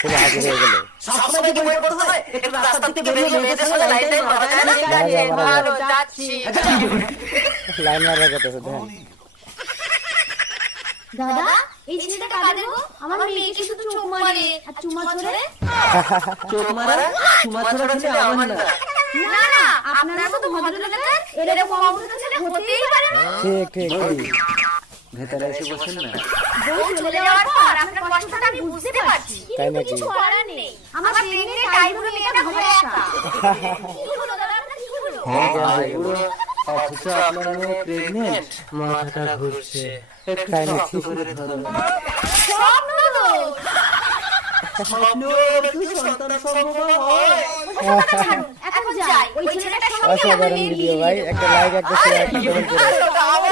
খুব হাজির হয়ে গেল। সবসময় কি বই পড়তে হয়? একটু রাস্তা থেকে বেরিয়ে মেয়েদের সঙ্গে লাইন টাইন মারা যায় না? মারো, যাচ্ছি। লাইন মারা করতেছে দেখেন। দাদা এই ছেলেটা কাদের গো? আমার মেয়েকে শুধু চোখ মারে আর চুমা ছোড়ে। চোখ মারা চুমা ছোড়া ছেলে আমার না। না না, আপনারা তো ভদ্রলোকের এরকম অবস্থা ছেলে হতেই পারে না। ঠিক ঠিক ঠিক। ভেতরে এসে বসেন না। বউ চলে যাওয়ার পর আপনার কষ্টটা আমি বুঝতে পারছি। তাই কিন্তু নাকি? কিছু করার নেই। আমার প্রেগনেন্ট আইবুড়ো মেয়েটা ঘরে একা। কি হলো দাদা, আপনার কি হলো? আইবুড়ো অথচ আপনার মেয়ে প্রেগনেন্ট। মাথাটা ঘুরছে। একটু তাই শক্ত নাকি? করে ধরুন। স্বপ্ন তো। স্বপ্ন একটু সন্তান সম্ভব হয়। ওসব কথা ছাড়ুন, এখন যাই। ওই ছেলেটার সঙ্গে আমার অসাধারণ মেয়ের ভিডিও বিয়ে ভাই, দিয়ে দেবো। একটা লাইক একটা শেয়ার একটা কমেন্ট করে।